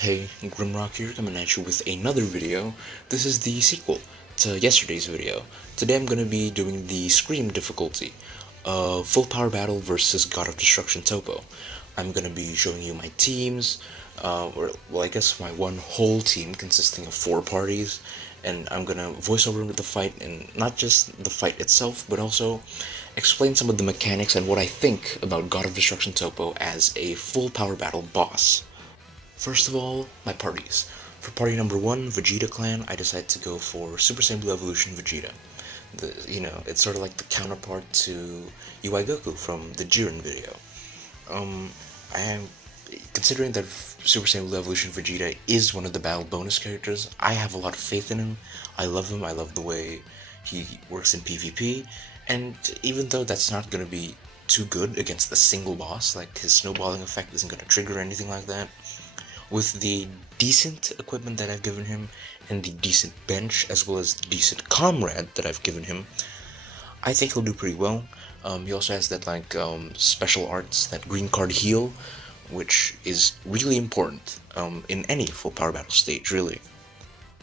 Hey, Grimrock here, coming at you with another video. This is the sequel to yesterday's video. Today I'm going to be doing the Scream difficulty, full power battle versus God of Destruction Toppo. I'm going to be showing you my teams, well I guess my one whole team consisting of 4 parties, and I'm going to voice over the fight, and not just the fight itself, but also explain some of the mechanics and what I think about God of Destruction Toppo as a full power battle boss. First of all, my parties. For party number 1, Vegeta Clan, I decided to go for Super Saiyan Blue Evolution Vegeta. It's sort of like the counterpart to UI Goku from the Jiren video. I am considering that Super Saiyan Blue Evolution Vegeta is one of the battle bonus characters. I have a lot of faith in him. I love him. I love the way he works in PvP. And even though that's not going to be too good against a single boss, like his snowballing effect isn't going to trigger or anything like that, with the decent equipment that I've given him, and the decent bench, as well as the decent comrade that I've given him, I think he'll do pretty well. He also has that special arts, that green card heal, which is really important in any full power battle stage, really.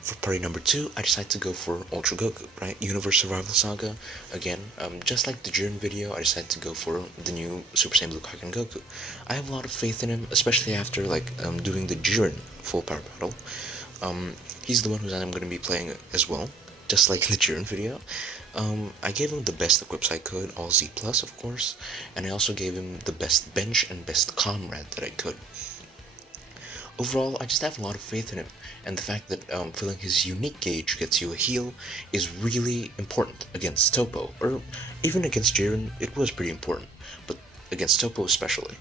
For party number 2, I decided to go for Ultra Goku, right? Universe Survival Saga. Again, just like the Jiren video, I decided to go for the new Super Saiyan Blue Kaioken Goku. I have a lot of faith in him, especially after doing the Jiren full power battle. He's the one who I'm going to be playing as well, just like in the Jiren video. I gave him the best equips I could, all Z+, of course, and I also gave him the best bench and best comrade that I could. Overall, I just have a lot of faith in him, and the fact that filling his unique gauge gets you a heal is really important against Toppo, or even against Jiren, it was pretty important, but against Toppo especially.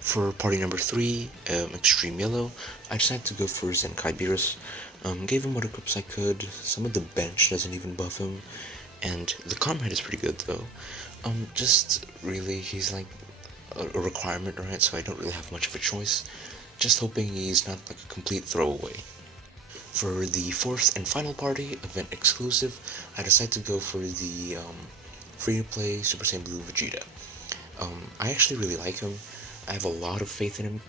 For party number 3, Extreme Yellow, I decided to go for Zenkai Beerus. Gave him what equips I could, some of the bench doesn't even buff him, and the comrade is pretty good though. Just really, he's like a requirement, right, so I don't really have much of a choice. Just hoping he's not like a complete throwaway. For the 4th and final party, event exclusive, I decided to go for the free-to-play Super Saiyan Blue Vegeta. I actually really like him. I have a lot of faith in him,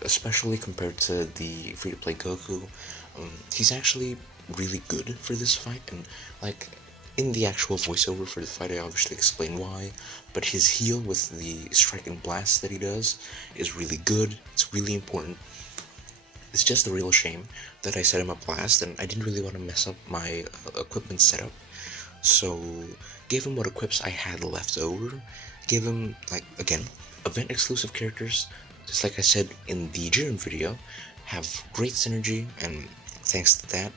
especially compared to the free-to-play Goku. He's actually really good for this fight, and in the actual voiceover for the fight, I obviously explain why, but his heal with the strike and blast that he does is really good. It's really important. It's just a real shame that I set him up last, and I didn't really want to mess up my equipment setup, so gave him what equips I had left over. Gave him, again, event exclusive characters, just like I said in the Jiren video, have great synergy, and thanks to that,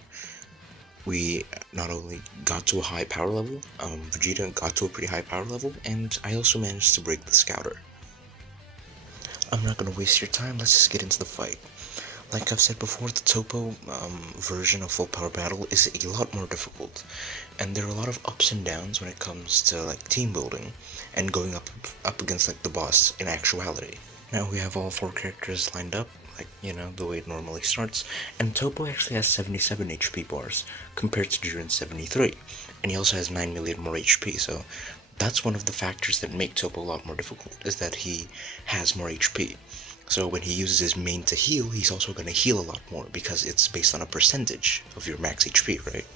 we not only got to a high power level, Vegeta got to a pretty high power level, and I also managed to break the Scouter. I'm not gonna waste your time, let's just get into the fight. Like I've said before, the Toppo version of Full Power Battle is a lot more difficult, and there are a lot of ups and downs when it comes to team building, and going up against the boss in actuality. Now we have all 4 characters lined up, the way it normally starts, and Toppo actually has 77 HP bars, compared to Jiren's 73, and he also has 9 million more HP, so that's one of the factors that make Toppo a lot more difficult, is that he has more HP. So when he uses his main to heal, he's also going to heal a lot more, because it's based on a percentage of your max HP, right?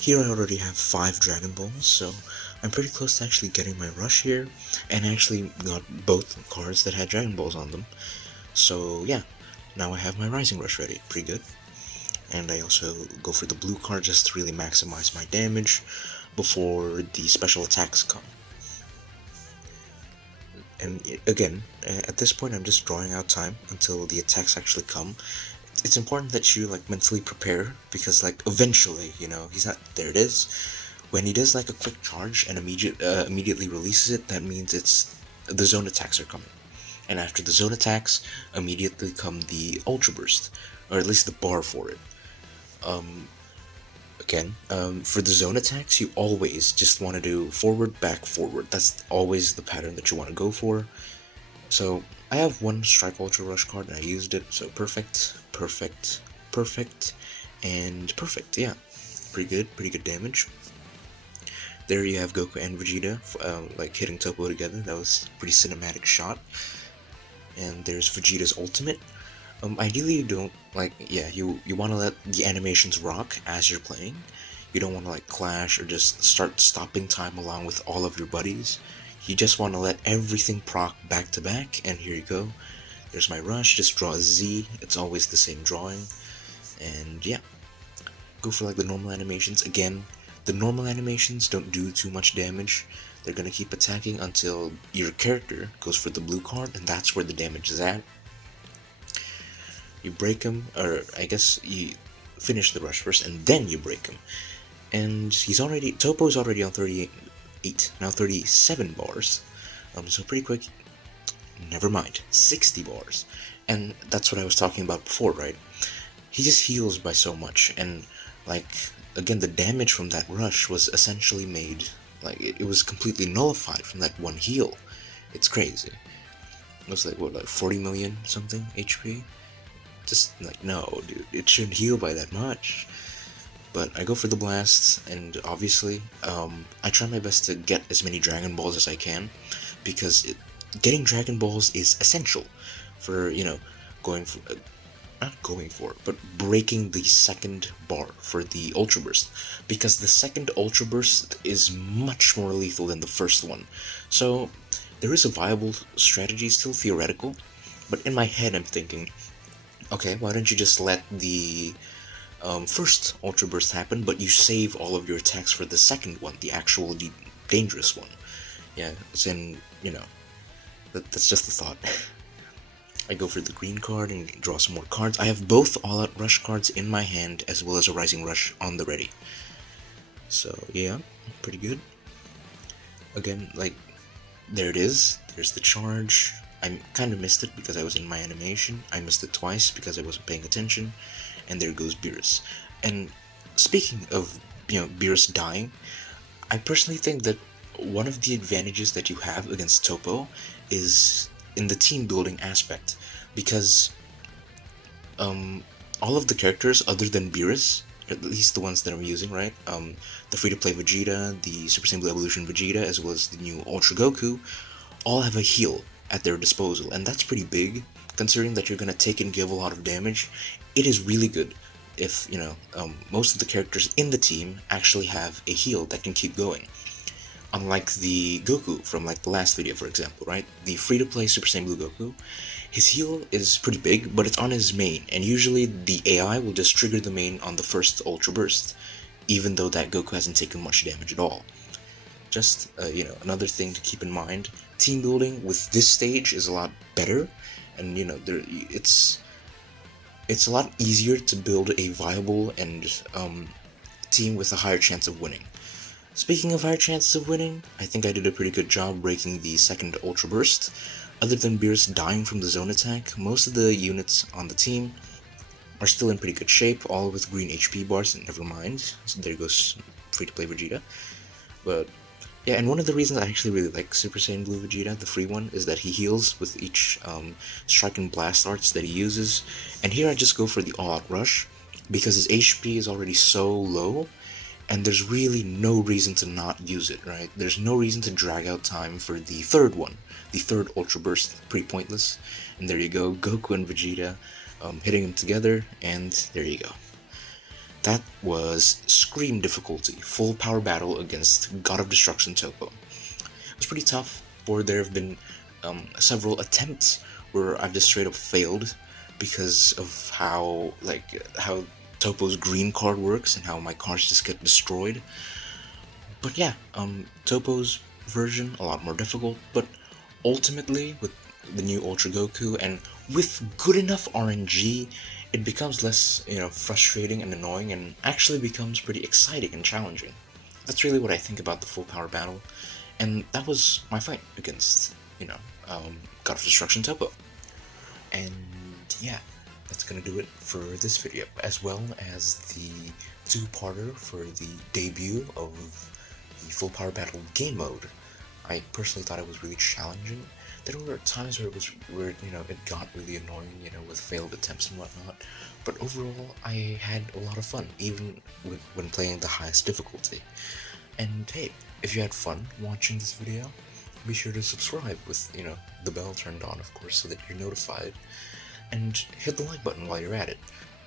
Here I already have 5 Dragon Balls, so I'm pretty close to actually getting my rush here, and I actually got both cards that had Dragon Balls on them. So yeah, now I have my Rising Rush ready, pretty good. And I also go for the blue card just to really maximize my damage before the special attacks come. And again, at this point I'm just drawing out time until the attacks actually come. It's important that you mentally prepare, because eventually, he's not, there it is. When he does a quick charge and immediately releases it, that means the zone attacks are coming. And after the zone attacks, immediately come the Ultra Burst, or at least the bar for it. For the zone attacks, you always just want to do forward, back, forward. That's always the pattern that you want to go for. So I have one Strike Ultra Rush card, and I used it, so perfect, perfect, perfect, and perfect, yeah. Pretty good damage. There you have Goku and Vegeta, hitting Toppo together. That was a pretty cinematic shot. And there's Vegeta's ultimate. Ideally you don't, like, yeah, you want to let the animations rock as you're playing. You don't want to, like, clash or just start stopping time along with all of your buddies. You just want to let everything proc back to back, and here you go. There's my rush, just draw a Z, it's always the same drawing, and yeah. Go for, like, the normal animations. Again, the normal animations don't do too much damage. They're gonna keep attacking until your character goes for the blue card, and that's where the damage is at. You break him, or I guess you finish the rush first, and then you break him. And Toppo's already on 38, now 37 bars. So pretty quick. Never mind, 60 bars. And that's what I was talking about before, right? He just heals by so much, and, like, again, the damage from that rush was essentially made, like, it was completely nullified from that one heal. It's crazy. It was like, what, like 40 million something HP? Just, like, no, dude, it shouldn't heal by that much. But I go for the blasts, and obviously, I try my best to get as many Dragon Balls as I can, because getting Dragon Balls is essential for, going for, not going for, but breaking the second bar for the Ultra Burst, because the second Ultra Burst is much more lethal than the first one. So there is a viable strategy, still theoretical, but in my head I'm thinking, okay, why don't you just let the first Ultra Burst happen, but you save all of your attacks for the second one, the actual dangerous one. Yeah, then, that's just a thought. I go for the green card and draw some more cards. I have both all-out rush cards in my hand, as well as a rising rush on the ready. So yeah, pretty good. Again, like, there it is. There's the charge. I kind of missed it because I was in my animation. I missed it twice because I wasn't paying attention. And there goes Beerus. And speaking of, Beerus dying, I personally think that one of the advantages that you have against Toppo is in the team building aspect, because all of the characters other than Beerus, at least the ones that I'm using, right? The free-to-play Vegeta, the Super Saiyan Blue Evolution Vegeta, as well as the new Ultra Goku, all have a heal at their disposal, and that's pretty big, considering that you're gonna take and give a lot of damage. It is really good if, most of the characters in the team actually have a heal that can keep going. Unlike the Goku from, like, the last video, for example, right? The free-to-play Super Saiyan Blue Goku, his heal is pretty big, but it's on his main, and usually the AI will just trigger the main on the first Ultra Burst, even though that Goku hasn't taken much damage at all. Just, another thing to keep in mind, team building with this stage is a lot better, and, it's a lot easier to build a viable and, team with a higher chance of winning. Speaking of higher chances of winning, I think I did a pretty good job breaking the second Ultra Burst. Other than Beerus dying from the zone attack, most of the units on the team are still in pretty good shape, all with green HP bars, and never mind. So there goes free-to-play Vegeta. But yeah, and one of the reasons I actually really like Super Saiyan Blue Vegeta, the free one, is that he heals with each strike and blast arts that he uses. And here I just go for the all-out rush, because his HP is already so low, and there's really no reason to not use it, right? There's no reason to drag out time for the third one, the third Ultra Burst, pretty pointless. And there you go, Goku and Vegeta hitting them together, and there you go. That was Scream difficulty, full power battle against God of Destruction Toppo. It was pretty tough, for there have been several attempts where I've just straight up failed because of how Toppo's green card works and how my cards just get destroyed. But yeah, Toppo's version, a lot more difficult, but ultimately, with the new Ultra Goku and with good enough RNG, it becomes less, frustrating and annoying, and actually becomes pretty exciting and challenging. That's really what I think about the full power battle, and that was my fight against, God of Destruction Toppo. And yeah, that's gonna do it for this video, as well as the two-parter for the debut of the Full Power Battle game mode. I personally thought it was really challenging. There were times where it got really annoying, with failed attempts and whatnot. But overall, I had a lot of fun, even when playing the highest difficulty. And hey, if you had fun watching this video, be sure to subscribe with, the bell turned on, of course, so that you're notified. and hit the like button while you're at it.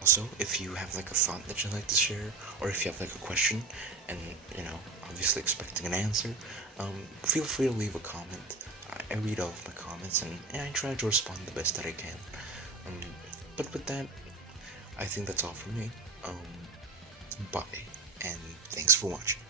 Also, if you have like a thought that you'd like to share, or if you have like a question, and obviously expecting an answer, feel free to leave a comment. I read all of my comments, and I try to respond the best that I can. Um, but with that, I think that's all from me. Bye, and thanks for watching.